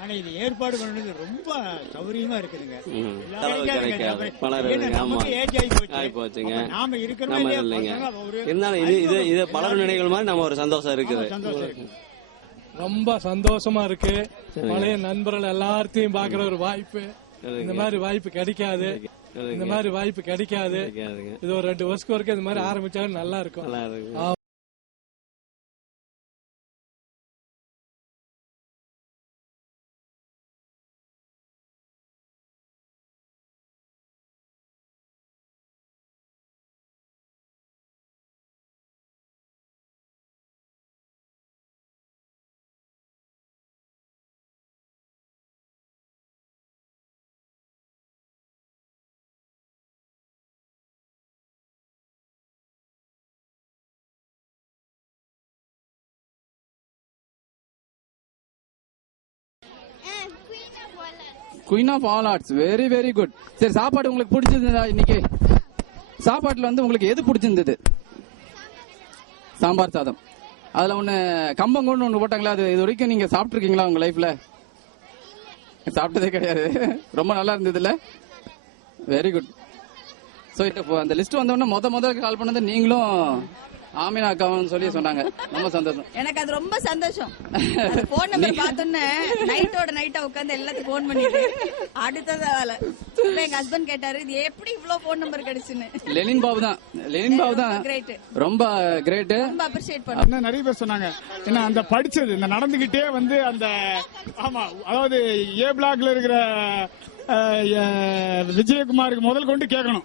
ஆனா இது ஏற்பாடு பண்ணது ரொம்ப சௌரியமா இருக்குதுங்க. நாம இருக்கிறோம் இருந்தாலும் இது பலர் நினைக்கிற மாதிரி நம்ம ஒரு சந்தோஷம் இருக்குது. ரொம்ப சந்தோஷமா இருக்கு. பழைய நண்பர்கள் எல்லாத்தையும் பாக்குற ஒரு வாய்ப்பு. இந்த மாதிரி வாய்ப்பு கிடைக்காது. இது ஒரு 2 வருஷம் வரைக்கும் இந்த மாதிரி ஆரம்பிச்சாலும் நல்லா இருக்கும். Queen of all arts, very very good. சரி, சாப்பாடு உங்களுக்கு பிடிச்சிருந்ததா? இன்னைக்கு சாப்பாட்டுல வந்து உங்களுக்கு எது பிடிச்சிருந்தது? சாம்பார் சாதம். அதுல ஒண்ணு கம்பங்கூழ்னு ஒண்ணு போட்டாங்களா, அது இது வரைக்கும் நீங்க சாப்பிட்டுருக்கீங்களா உங்க லைஃப்ல? சாப்பிட்டதே கிடையாது. ரொம்ப நல்லா இருந்தது இல்ல? Very good. சோ இப்போ அந்த லிஸ்ட் வந்த உடனே முதல்ல கால் பண்ணது நீங்களும் ஆமினா அக்காவும் சொல்லி சொன்னாங்க. ரொம்ப சந்தோஷம். எனக்கு அது ரொம்ப சந்தோஷம். போன் நம்பர் பார்த்தோன்னே நைட்டா உட்காந்து எல்லாத்துக்கும் போன் பண்ணிட்டு அடுத்தது வேலை. எங்க ஹஸ்பண்ட் கேட்டாரு, இது எப்படி இவ்வளவு போன் நம்பர் கிடைச்சுன்னு. லெனின் பாபு தான் கிரேட், ரொம்ப கிரேட். ரொம்ப அப்ரிஷியேட் பண்ணேன். நிறைய பேர் சொன்னாங்க. ஏன்னா அந்த படிச்சது இந்த நடந்துகிட்டே வந்து அந்த ஆமா, அதாவது ஏ பிளாக்ல இருக்கிற விஜயகுமாருக்கு முதல் கொண்டு கேட்கணும்.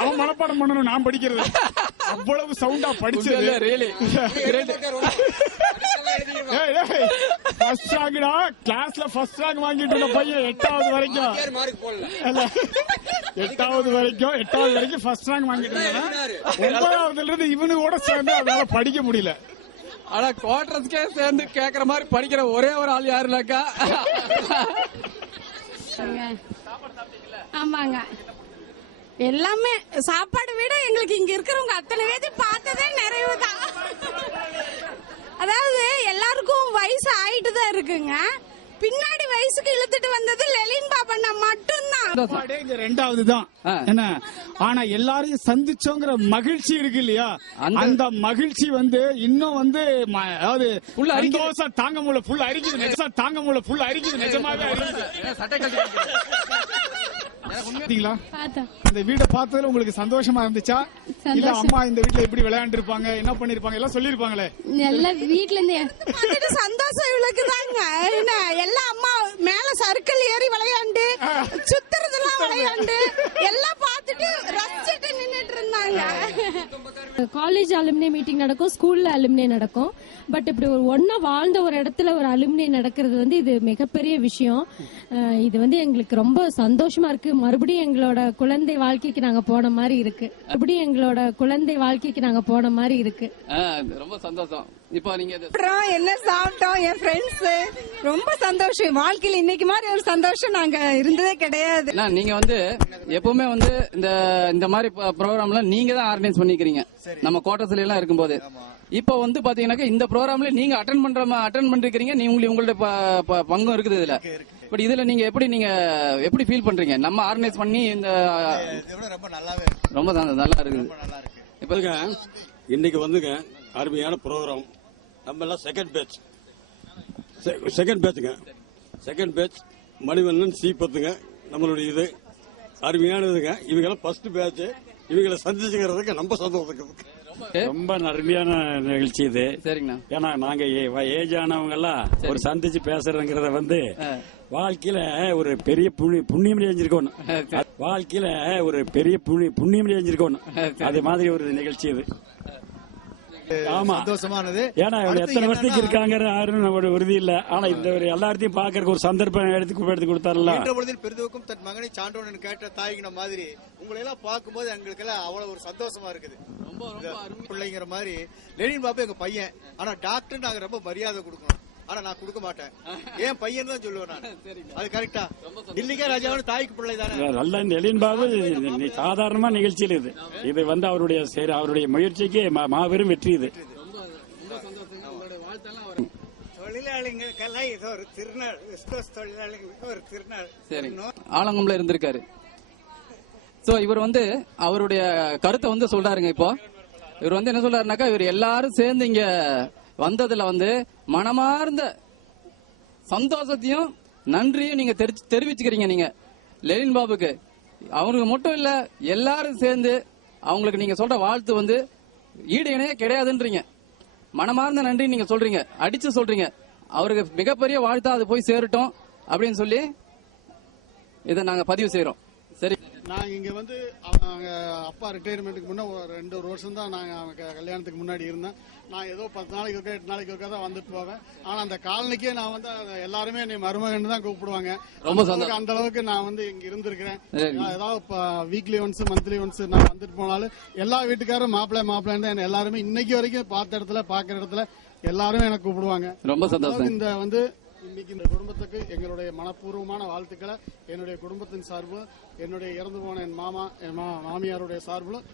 அவன் மனப்பாடம் பண்ணணும். நான் படிக்கிறது அவ்வளவு சவுண்டா படிச்சது. கிளாஸ்ல ஃபர்ஸ்ட் ரேங்க் வாங்கிட்டு இருந்த பையன் 8வது வரைக்கும் ஃபர்ஸ்ட் ரேங்க் வாங்கிட்டு இருந்தான். 9வதுல இருந்து இவனோட சேர்ந்து அதனால படிக்க முடியல. ஆனா குவார்டர்ஸ்க்கே சேர்ந்து கேக்குற மாதிரி படிக்கிற ஒரே ஒரு ஆள் யாரு இல்லக்கா? ஆமாங்க, எல்லாமே சாப்பாடு விட எங்களுக்கு இங்க இருக்கிறவங்க அத்தனை பேர் பார்த்ததே நிறைவுதான். அதாவது எல்லாருக்கும் வயசு ஆயிட்டு தான் இருக்குங்க. பின்னாடி வயசுக்கு இழுத்துட்டு வந்தது லெலின் பாபண்ணா மட்டும்தான். 2வது தான் என்ன. ஆனா எல்லாரையும் சந்திச்சோங்கிற மகிழ்ச்சி இருக்கு இல்லையா, அந்த மகிழ்ச்சி வந்து இன்னும் வந்து அதாவது சந்தோஷம் தாங்க முடியல. புல் அரிக்குது நிஜமாவே இந்த வீட்டை பார்த்ததுல உங்களுக்கு சந்தோஷமா இருந்துச்சா? இல்ல அம்மா இந்த வீட்டுல எப்படி விளையாண்டு இருப்பாங்க, என்ன பண்ணிருப்பாங்க எல்லாம் சொல்லிருப்பாங்களே? எல்லாம் வீட்டுல இருந்து சந்தோஷம் இவளுக்கு தாங்க. எல்லாம் அம்மா மேல சர்க்கிள் ஏறி விளையாண்டு சுத்துறதெல்லாம் விளையாண்டு எல்லாம் பார்த்துட்டு ரசிச்சுட்டு நின்னுட்டு இருந்தாங்க. காலேஜ் அலுமினி மீட்டிங் நடக்கும், ஸ்கூல்ல அலுமினி நடக்கும். பட் இப்படி ஒரு ஒன்னா வாழ்ந்த ஒரு இடத்துல ஒரு அலுமினி நடக்கிறது வந்து இது மிகப்பெரிய விஷயம். இது வந்து எங்களுக்கு ரொம்ப சந்தோஷமா இருக்கு. மறுபடியும் எங்களோட குழந்தை வாழ்க்கைக்கு நாங்க போன மாதிரி இருக்கு. ரொம்ப சந்தோஷம். இப்போ நீங்க என்ன சாப்பிட்டோம், என் ஃப்ரெண்ட்ஸ் ரொம்ப சந்தோஷம். வாழ்க்கையில இன்னைக்கு மாதிரி ஒரு சந்தோஷம் நாங்க இருந்ததே கிடையாது. நீங்க வந்து எப்பவுமே வந்து இந்த மாதிரி ப்ரோக்ராம்ல நீங்க தான் ஆர்கனைஸ் பண்ணிக்கிறீங்க நம்ம கோட்டஸ்ல எல்லாம் இருக்கும்போது. இப்போ வந்து பாத்தீங்கன்னா இந்த ப்ரோக்ராம்ல நீங்க அட்டென்ட் பண்ணிருக்கீங்க. உங்களுடைய பங்கும் இருக்குது இதுல. பட் இதுல நீங்க எப்படி ஃபீல் பண்றீங்க? நம்ம ஆர்கனைஸ் பண்ணி இந்த ரொம்ப நல்லா இருக்குது. இப்ப இன்னைக்கு வந்துங்க அருமையான ப்ரோக்ராம். நம்ம எல்லாம் செகண்ட் பேட்ச் மணிவண்ணன் சீப்பத்துங்க நம்மளுடைய இது அருமையானதுங்க. இவங்க எல்லாம் ஃபர்ஸ்ட் பேட்ச். இவங்களை சந்திச்சுக்கிறதுக்கு நம்ம சந்தோஷம். ரொம்ப அருமையான நிகழ்ச்சி இது. சரிங்கண்ணா. ஏன்னா நாங்க ஏஜ் ஆனவங்க எல்லாம் ஒரு சந்திச்சு பேசுறதுங்கிறத வந்து வாழ்க்கையில ஒரு பெரிய புண்ணியம் அடைஞ்சிருக்கணும். அது மாதிரி ஒரு நிகழ்ச்சி இது. ஆமா, சந்தோஷமானது. ஏன்னா எத்தனை வருஷத்துக்கு இருக்காங்க யாரும் உறுதி இல்ல. ஆனா இந்த ஒரு எல்லாத்தையும் பாக்குறதுக்கு ஒரு சந்தர்ப்பம் எடுத்து கொடுத்தாருல. பெரிதுக்கும் தன் மகனை சான்றோன் கேட்ட தாய்கின மாதிரி உங்களை எல்லாம் பார்க்கும்போது எங்களுக்கு எல்லாம் அவ்வளவு ஒரு சந்தோஷமா இருக்குது. பிள்ளைங்கிற மாதிரி லெனின் பாபு எங்க பையன். ஆனா டாக்டர் நாங்க ரொம்ப மரியாதை கொடுக்கணும். ஆனா நான் கொடுக்க மாட்டேன். ஏன் பையன் தான் சொல்லுவேன் நான். அது கரெக்டா? இல்லைங்க ராஜாவோட தாய்க்கு பிள்ளை தானே. நல்ல லெனின் பாபு சாதாரணமா நிகழ்ச்சியில் இது வந்து அவருடைய முயற்சிக்கு மாபெரும் வெற்றி இது. தொழிலாளிகள் எங்களுக்கெல்லாம் இது ஒரு திருநாள், கிறிஸ்துவ தொழிலாளிகளுக்கு ஒரு திருநாள். சரி, ஆலங்குளம்ல இருந்திருக்காரு. சோ இவர் வந்து அவருடைய கருத்தை வந்து சொல்றாருங்க. இப்போ இவர் வந்து என்ன சொல்றாருனாக்கா, இவர் எல்லாரும் சேர்ந்து இங்க வந்ததுல வந்து மனமார்ந்த சந்தோஷத்தையும் நன்றியும் நீங்க தெரிவிச்சுக்கிறீங்க. நீங்க லெனின் பாபுக்கு அவங்களுக்கு மட்டும் இல்ல, எல்லாரும் சேர்ந்து அவங்களுக்கு நீங்க சொல்ற வாழ்த்து வந்து ஈடு இணையே கிடையாதுன்றீங்க. மனமார்ந்த நன்றி நீங்க சொல்றீங்க, அடிச்சு சொல்றீங்க. அவருக்கு மிகப்பெரிய வாழ்த்தா அது போய் சேரட்டும் அப்படின்னு சொல்லி இதை நாங்க பதிவு செய்யறோம். சரி, நாங்க இங்க வந்து அவங்க அப்பா ரிட்டையர்மெண்ட்டுக்கு முன்ன ஒரு 2 வருஷம் தான் நாங்க அவங்க கல்யாணத்துக்கு முன்னாடி இருந்தேன். நான் ஏதோ 10 நாளைக்கு ஒருக்கா 8 நாளைக்கு ஒருக்கா தான் வந்துட்டு போவேன். ஆனா அந்த காலனிக்கே நான் வந்து எல்லாருமே என்னை மருமகன் தான் கூப்பிடுவாங்க. ரொம்ப சந்தோஷம். அந்த அளவுக்கு நான் வந்து இங்க இருந்திருக்கிறேன். ஏதாவது வீக்லி ஒன்ஸ் மந்த்லி ஒன்ஸ் நான் வந்துட்டு போனாலும் எல்லா வீட்டுக்காரும் மாப்பிள்ளைன்னு தான் எல்லாருமே இன்னைக்கு வரைக்கும் பார்த்த இடத்துல பாக்குற இடத்துல எல்லாருமே எனக்கு கூப்பிடுவாங்க. ரொம்ப சந்தோஷம். இந்த வந்து இன்னைக்கு இந்த குடும்பத்துக்கு எங்களுடைய மனப்பூர்வமான வாழ்த்துக்களை என்னுடைய குடும்பத்தின் சார்பு, என்னுடைய இறந்து போன என் மாமா என் மாமியாருடைய சார்பிலும்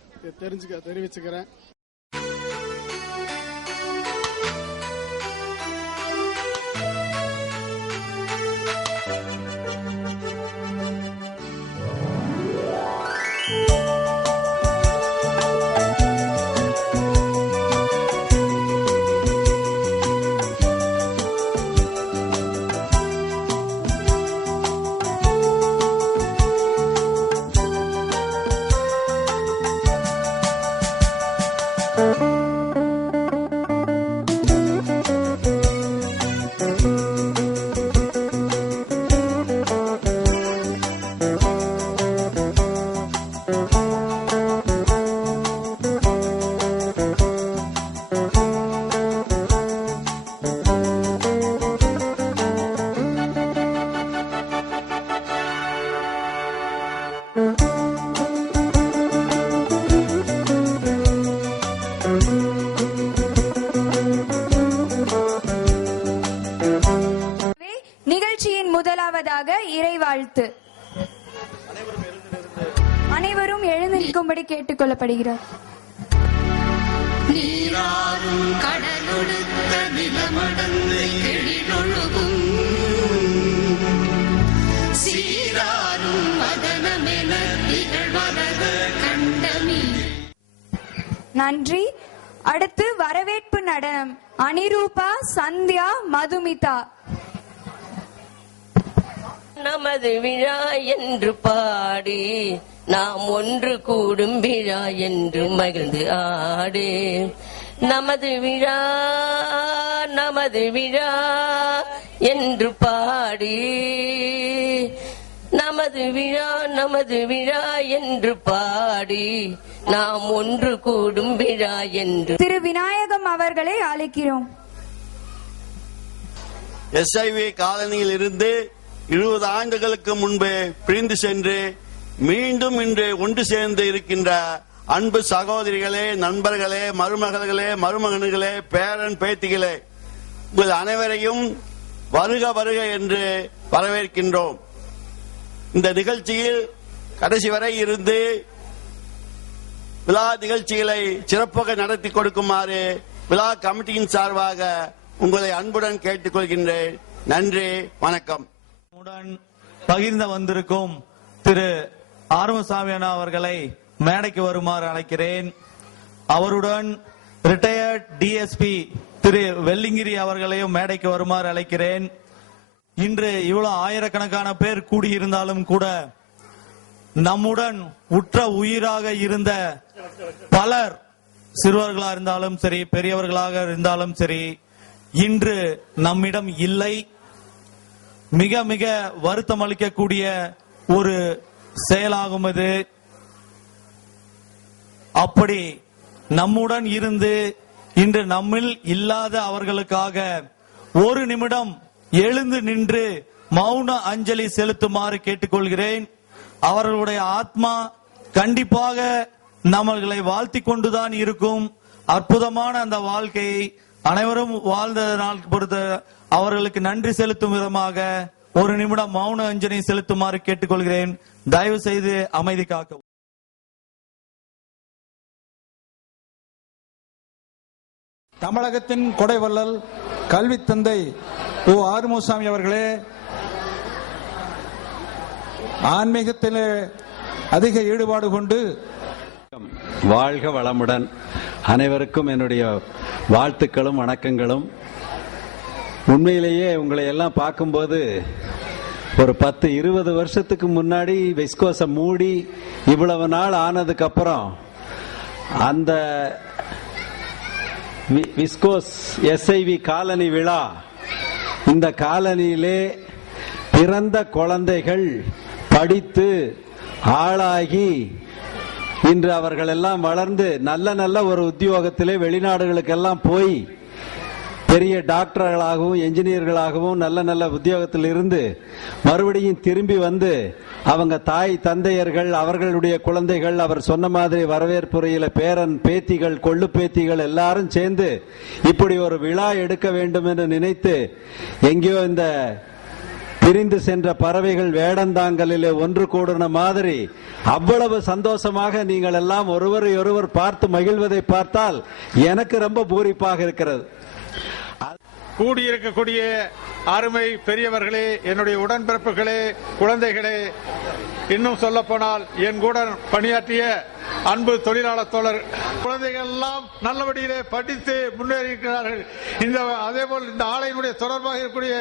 தெரிவிச்சுக்கிறேன். நிகழ்ச்சியின் முதலாவதாக இறை வாழ்த்து. அனைவரும் எழுந்து நிற்கும்படி கேட்டுக் கொள்ளப்படுகிறார். நீராறும் கடலொடுத்த நிலமடந்து எழிலொழுகும் சீராரும் வதனமென நிகழ்வரத கண்டமி. நன்றி. அடுத்து வரவேற்பு நடனம். அனிரூபா, சந்தியா, மதுமிதா. நமது விழா என்று பாடி நாம் ஒன்று கூடும் விழா என்று மகிழ்ந்து ஆடு. நமது விழா என்று பாடி நமது விழா என்று பாடி நாம் ஒன்று கூடும் விழா என்று. திரு விநாயகம் அவர்களை அழைக்கிறோம். SIV காலனியில் இருந்து 20 ஆண்டுகளுக்கு முன்பு பிரிந்து சென்று மீண்டும் இன்று ஒன்று சேர்ந்து இருக்கின்ற அன்பு சகோதரிகளே, நண்பர்களே, மருமகள்களே, மருமகன்களே, பேரன் பேத்திகளே, உங்கள் அனைவரையும் வருக வருக என்று வரவேற்கின்றோம். இந்த நிகழ்ச்சியில் கடைசி வரை இருந்து விழா நிகழ்ச்சிகளை சிறப்பாக நடத்தி கொடுக்குமாறு விழா கமிட்டியின் சார்பாக உங்களை அன்புடன் கேட்டுக்கொள்கின்றேன். நன்றி, வணக்கம். பகிர்ந்து வந்திருக்கும் திரு ஆறுமுகசாமி அண்ணா அவர்களை மேடைக்கு வருமாறு அழைக்கிறேன். அவருடன் ரிட்டையர்ட் DSP திரு வெள்ளிங்கிரி அவர்களையும் மேடைக்கு வருமாறு அழைக்கிறேன். இன்று இவ்வளவு ஆயிரக்கணக்கான பேர் கூடியிருந்தாலும் கூட நம்முடன் உற்ற உயிராக இருந்த பலர், சிறுவர்களாக இருந்தாலும் சரி, பெரியவர்களாக இருந்தாலும் சரி, இன்று நம்மிடம் இல்லை. மிக மிக வருத்தம் அளிக்கக்கூடிய ஒரு செயலாகும் இது. அப்படி நம்முடன் இருந்து இன்று நம்மில் இல்லாத அவர்களுக்காக ஒரு நிமிடம் எழுந்து நின்று மௌன அஞ்சலி செலுத்துமாறு கேட்டுக்கொள்கிறேன். அவர்களுடைய ஆத்மா கண்டிப்பாக நம்மளை வாழ்த்தி கொண்டுதான் இருக்கும். அற்புதமான அந்த வாழ்க்கையை அனைவரும் வாழ்ந்ததனால் பொறுத்த அவர்களுக்கு நன்றி செலுத்தும் விதமாக ஒரு நிமிடம் மௌன அஞ்சலி செலுத்துமாறு கேட்டுக்கொள்கிறேன். தயவு செய்து அமைதி காக்கவும். தமிழகத்தின் கொடைவள்ளல் கல்வி தந்தை ஓ ஆறுமுகசாமி அவர்களே, ஆன்மீகத்தில் அதிக ஈடுபாடு கொண்டு வாழ்க வளமுடன். அனைவருக்கும் என்னுடைய வாழ்த்துக்களும் வணக்கங்களும். உண்மையிலேயே உங்களை எல்லாம் பார்க்கும்போது ஒரு 10-20 வருஷத்துக்கு முன்னாடி விஸ்கோஸை மூடி இவ்வளவு நாள் ஆனதுக்கு அப்புறம் அந்த விஸ்கோஸ் SIV காலனி விழா, இந்த காலனியிலே பிறந்த குழந்தைகள் படித்து ஆளாகி இன்று அவர்கள் எல்லாம் வளர்ந்து நல்ல நல்ல ஒரு உத்தியோகத்திலே வெளிநாடுகளுக்கெல்லாம் போய் பெரிய டாக்டர்களாகவும் என்ஜினியர்களாகவும் நல்ல நல்ல உத்தியோகத்தில் இருந்து மறுபடியும் திரும்பி வந்து அவங்க தாய் தந்தையர்கள், அவர்களுடைய குழந்தைகள், அவர் சொன்ன மாதிரி வரவேற்புரையில பேரன் பேத்திகள், கொள்ளு பேத்திகள் எல்லாரும் சேர்ந்து இப்படி ஒரு விழா எடுக்க வேண்டும் என்று நினைத்து எங்கேயோ இந்த பிரிந்து சென்ற பறவைகள் வேடந்தாங்கலிலே ஒன்று கூடின மாதிரி அவ்வளவு சந்தோஷமாக நீங்கள் எல்லாம் ஒருவரை ஒருவர் பார்த்து மகிழ்வதை பார்த்தால் எனக்கு ரொம்ப பூரிப்பாக இருக்கிறது. கூடியிருக்கக்கூடிய அருமை பெரியவர்களே, என்னுடைய உடன்பிறப்புகளே, குழந்தைகளே, இன்னும் சொல்ல போனால் என் கூட பணியாற்றிய அன்பு தொழிலாளர் தோழர் குழந்தைகள் எல்லாம் நல்லபடியிலே படித்து முன்னேறி இருக்கிறார்கள். அதேபோல் இந்த ஆலையினுடைய தொடர்பாக இருக்கக்கூடிய